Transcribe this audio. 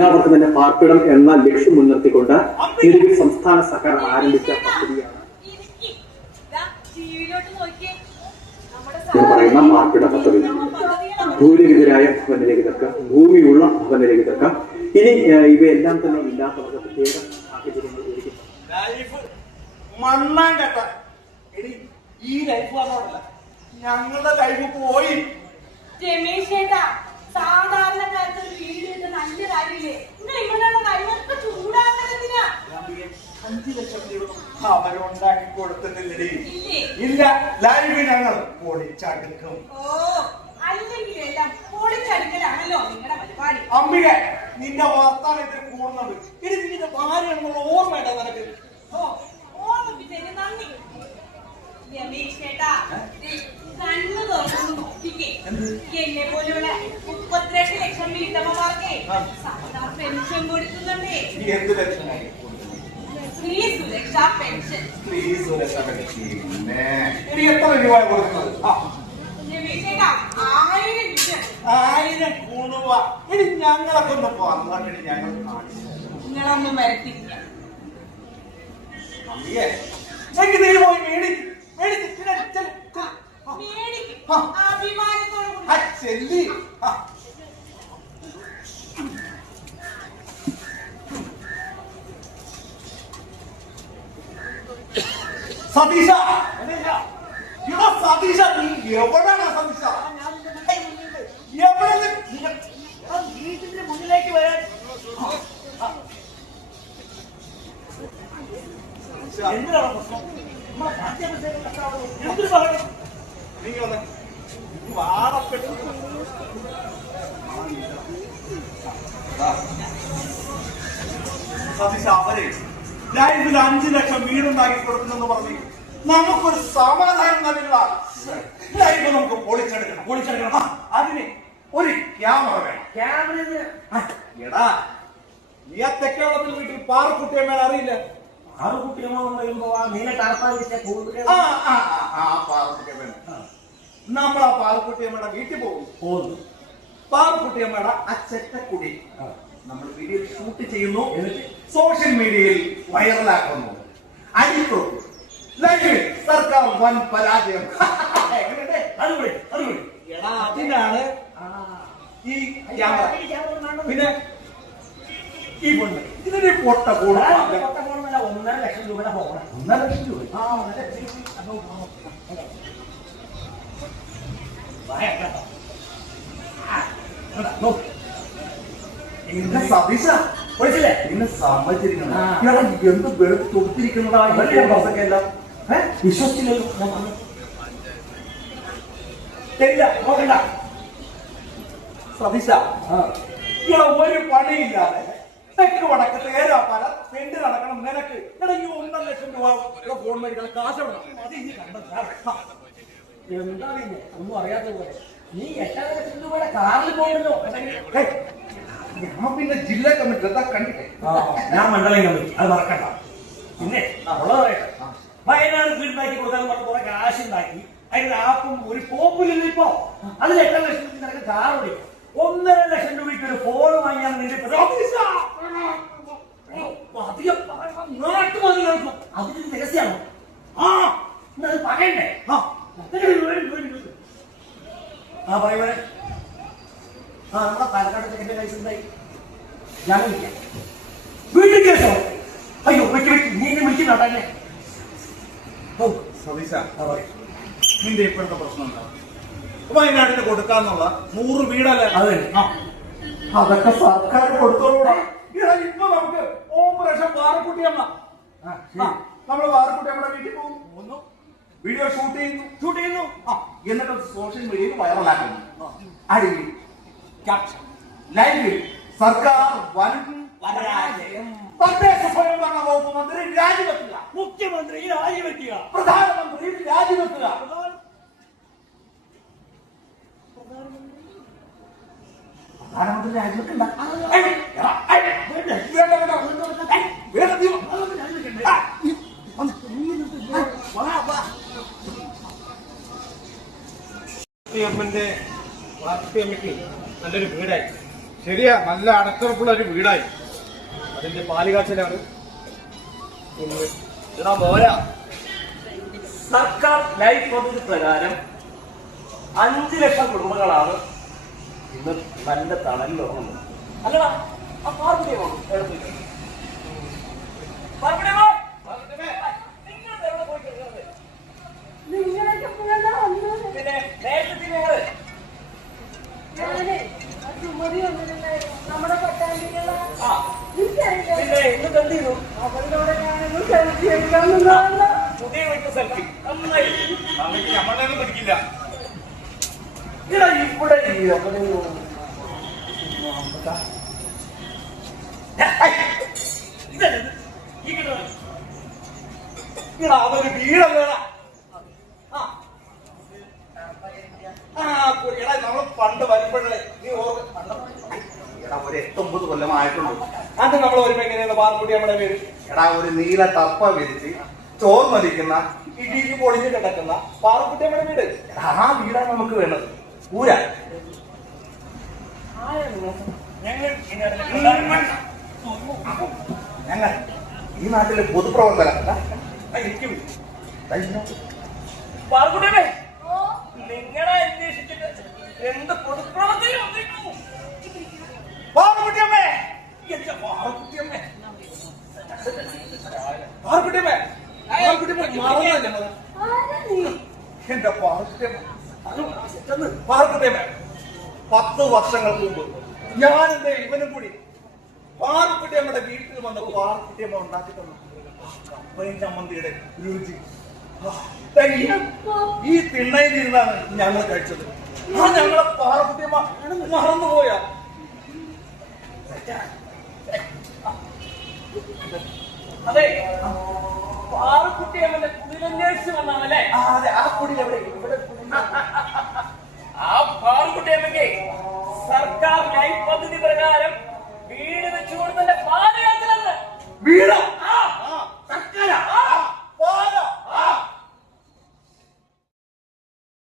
എല്ലാവർക്കും തന്നെ പാർപ്പിടം എന്ന ലക്ഷ്യം മുൻനിർത്തിക്കൊണ്ട് നിലവിൽ സംസ്ഥാന സർക്കാർ ആരംഭിച്ച പദ്ധതിയാണ് ഞാൻ പറയുന്ന പാർപ്പിട പദ്ധതി. ഭൂരഹിതരായ ഭവനരഹിതർക്ക്, ഭൂമിയുള്ള ഭവനരഹിതർക്ക്, ഇനി ഇവയെല്ലാം തന്നെ ഇല്ലാത്തവർക്ക് പ്രത്യേക സാഹചര്യങ്ങൾ ഒരുക്കും. ഈ ലൈഫ് പറഞ്ഞോടല്ല, ഞങ്ങളുടെ ലൈഫ് പോയി. രമേശ് ചേട്ടാ, സാധാരണക്കാർക്ക് ഒരു വീട് കിട്ടുന്ന നല്ല കാര്യമില്ലേ? ഇങ്ങനെയുള്ള കഴിവൊക്കെ ചൂടാക്കുന്നതിനാ. 5 ലക്ഷം രൂപ അവരുണ്ടാക്കി കൊടുക്കുന്നില്ലേ? ഇല്ല, ലൈവ് ഞങ്ങൾ പൊളിച്ചടുക്കും. അല്ലെങ്കിൽ എല്ലാം പൊളിച്ചടുക്കലാണല്ലോ നിങ്ങളുടെ പരിപാടി. അമ്പിക, നിന്റെ വാർത്താനത്തിൽ കൂടുന്നത് ഇനി നിന്റെ ഭാര്യയാണെന്നുള്ള ഓർമ്മയുണ്ടോ നിനക്ക്? ഓർമ്മിപ്പിച്ചതിന് നന്ദി. രമേശ് ചേട്ടാ, കണ്ണു തുറന്നു നോക്കിക്കേ. എന്നെ പോലെയുള്ള 32 ലക്ഷം വീട്ടമ്മമാർക്ക് സർക്കാർ പെൻഷൻ കൊടുക്കുന്നുണ്ടേ. എന്ത് പെൻഷനായി? സ്ത്രീ സുരക്ഷാ പെൻഷൻ. സ്ത്രീ സുരക്ഷാ പെൻഷൻ. ഇനി എത്ര രൂപ കൊടുക്കുന്നത്? രമേശ് ചേട്ടാ, 1000 രൂപ. 1000 രൂപ. ഇനി ഞങ്ങളൊക്കെ ഒന്ന് പറഞ്ഞിട്ട് ഞങ്ങൾ കാണിച്ചു. നിങ്ങളൊന്നും വരത്തില്ല. അമ്മിയെ, എനിക്ക് നീ പോയി മേടിക്കും. സതീശ, സതീശ, നീ എവിടാണ്? സതീശ, എവിടെ? വീട്ടിന്റെ മുന്നിലേക്ക് വരാൻ എന്തിനാണ് പ്രശ്നം? നീ വന്ന് വാടപ്പെട്ടു. സതീശ, അവരെ ലൈഫിൽ 5 ലക്ഷം വീടുണ്ടാക്കി കൊടുക്കുന്നെന്ന് പറഞ്ഞു നമുക്കൊരു സമാധാനം നൽകുക. ലൈഫ് നമുക്ക് പൊളിച്ചെടുക്കണം. അതിന് ഒരു ക്യാമറ വേണം. എടാ, നീ ആ തെക്കേളത്തിൽ വീട്ടിൽ പാറക്കുട്ടിയമ്മേനെ അറിയില്ല? പാറക്കുട്ടിയമ്മ എന്ന് പറയുമ്പോ ആ നീല ടാർപ്പാലിന്റെ നമ്മൾ ആ പാറക്കുട്ടിയമ്മയുടെ വീട്ടിൽ പോകുന്നു. പാറക്കുട്ടിയമ്മയുടെ ആ ചെറ്റക്കുടി നമ്മൾ വീഡിയോ ഷൂട്ട് ചെയ്യുന്നു, സോഷ്യൽ മീഡിയയിൽ വൈറലാക്കുന്നു. അടിക്കും ലൈഫിൽ സർക്കാർ വൻ പരാജയം. അതിനാണ് ഈ ക്യാമറ. പിന്നെ ഈ പൊണ്ണ് ഇതിന് പൊട്ട കൂടെ 1.5 ലക്ഷം രൂപയുടെ പോകണം. 1.5 ലക്ഷം രൂപ. എന്നെ സതീശ പഠിച്ചില്ലേ? എന്നെ സമ്മതിച്ചിരിക്കണം. എന്ത് വെറുതെ തൊടുത്തിരിക്കുന്നതാ എല്ലാം. വിശ്വസിച്ചില്ലല്ലോ. നോക്കണ്ട സതീശ, ഇവിടെ ഒരു പണിയില്ലാതെ തെക്ക് വടക്ക് തേരാപ്പാല സെന്റ് നടക്കണം നിനക്ക്. ഈ 1.5 ലക്ഷം രൂപ ഫോൺ മേടിക്കണം, കാശ് എന്താ ഒന്നും അറിയാത്ത പോലെ നീ 8 ലക്ഷം രൂപയുടെ കാറിൽ പോകണ്ടല്ലോ. ഞാൻ പിന്നെ ജില്ലാ കമ്മിറ്റി എന്താ കണ്ടിട്ടേ? ഞാൻ മണ്ഡലം കമ്മിറ്റി, അത് മറക്കണ്ട. പിന്നെ വയനാട് ഫീഡ്ബാക്കി കൊടുക്കാൻ പറഞ്ഞ കുറെ കാശ് ഉണ്ടാക്കി അതിന്റെ ആപ്പും ഒരു പോപ്പിലില്ല. ഇപ്പോ അതിൽ 8 ലക്ഷം രൂപ നിനക്ക് കാർ ഓടിക്കും. 1.5 ലക്ഷം രൂപയ്ക്ക് ഒരു ഫോൺ വാങ്ങിയാൽ നിന്റെ അതിന് രഹസ്യമാണോ? അത് പറയണ്ടേ? പറയുവാനെ നമ്മുടെ പാലക്കാട് ചെക്കൻ്റെ കേസ് എന്തായി? ഞാൻ വിളിക്കാം. വീട്ടിൽ കേസോ? അയ്യോ, നീ എന്നെ വിളിക്കുന്നുണ്ടല്ലേ? സതീശ, നിന്റെ ഇപ്പോഴത്തെ പ്രശ്നം എന്താ? വയനാട്ടിന് കൊടുക്കാന്നുള്ള 100 വീടല്ലേ? അതൊക്കെ സർക്കാർ കൊടുത്തോളൂടാ. ഇപ്പൊ നമുക്ക് ഓപ്പറേഷൻ പാറക്കുട്ടിയമ്മ, നമ്മള് പാറക്കുട്ടിയമ്മയുടെ വീട്ടിൽ പോകുന്നു, വീഡിയോ ഷൂട്ട് ചെയ്യുന്നു, എന്നിട്ട് സോഷ്യൽ മീഡിയയിൽ വൈറലാക്കുന്നു. അടിയിൽ ക്യാപ്ഷൻ ലൈവിൽ സർക്കാർ വൻ പരാജയം. തദ്ദേശ സ്വയംഭരണ വകുപ്പ് മന്ത്രി രാജിവെക്കുക, മുഖ്യമന്ത്രി രാജിവെക്കുക, പ്രധാനമന്ത്രി രാജിവെക്കുക. പ്രധാനമന്ത്രി രാജിവെക്കണ്ട. പാർട്ടി കമ്മിറ്റി നല്ലൊരു വീടായി. ശരിയാ, നല്ല അടച്ചുറപ്പുള്ള ഒരു വീടായി. അതിന്റെ പാലുകാച്ചലാണ്. സർക്കാർ ലൈഫ് പദ്ധതി പ്രകാരം 5 ലക്ഷം കുടുംബങ്ങളാണ് ഇന്ന് നല്ല തണലിലുറങ്ങുന്നത്. അല്ലടാ ആ പാർവതിയോ നിങ്ങളൊക്കെ ഇപ്പോഴെന്താ വന്നത്? പിന്നെ നേരത്തെ ഞങ്ങള് ഞാനേ ആ സുമതി വന്നിട്ടുണ്ടായിരുന്നു നമ്മുടെ പട്ടാമ്പിക്കുള്ള. ആ എനിക്കറിയില്ല, പിന്നെ ഇന്ന് എന്ത് ചെയ്തു? അവരോട് ഞാനൊന്ന് സെൽഫി എടുക്കാൻ നിന്നതാണ്. പുതിയ വീട്ടിൽ സെൽഫി നന്നായി. നമുക്ക് നമ്മളെ ഒന്നും പഠിക്കില്ല. ഇവിടെ ഇവിടെ അതൊരു വീടല്ലേടാ. എടാ നമ്മള് പണ്ട് വരുമ്പോഴേ നീ എടാ ഒരു 8-9 കൊല്ലമായിട്ടുള്ളൂ. അത് നമ്മൾ വരുമ്പോ എങ്ങനെയാണ് പാർക്കുട്ടി നമ്മുടെ വീട്? എടാ ഒരു നീല ടപ്പ വിരിച്ച് ചോർന്നടിക്കുന്ന ഇടിക്ക് പൊളിഞ്ഞ് കിടക്കുന്ന പാർക്കുട്ടി നമ്മുടെ വീട്. ആ വീടാണ് നമുക്ക് വേണ്ടത്. ഊരാ ഞങ്ങൾ ഈ നാട്ടിലെ പൊതുപ്രവർത്തന പാർക്കുട്ടിയമ്മേ, ഓ, നിങ്ങളെ അന്വേഷിച്ചിട്ട് എന്ത് പൊതുപ്രവർത്തനം വന്നിരിക്കുന്നു? പാർക്കുട്ടിയമ്മേ, എന്റെ പാർക്കുട്ടിയമ്മേ, പാർക്കുട്ടിയമ്മേ, പാർക്കുട്ടിയമ്മേ മറന്നല്ല ആരാ നീ? എന്റെ പാർക്കുട്ടിയമ്മ. പാർക്കുട്ടിയമ്മേ, 10 വർഷങ്ങൾക്ക് മുമ്പ് ഞാനെന്റെ ഇവനും കൂടി പാർക്കുട്ടിയമ്മയുടെ വീട്ടിൽ വന്ന് പാർക്കുട്ടിയമ്മ ഉണ്ടാക്കി തന്നു കപ്പയും ചമ്മന്തിയുടെ രുചി. ഈ തിണ്ണയിലിരുന്നാണ് ഞങ്ങൾ കഴിച്ചത്. ആ ഞങ്ങളെ പാർക്കുട്ടിയമ്മ മറന്നുപോയാ? അതെ, പാറക്കുട്ടിയമ്മന്റെ കുടിലന്വേഷിച്ച് വന്നാണല്ലേ? അതെ, ആ കുടി എവിടെ? ഇവിടെ ആ പാറക്കുട്ടിയമ്മയ്ക്ക് സർക്കാർ ലൈഫ് പദ്ധതി പ്രകാരം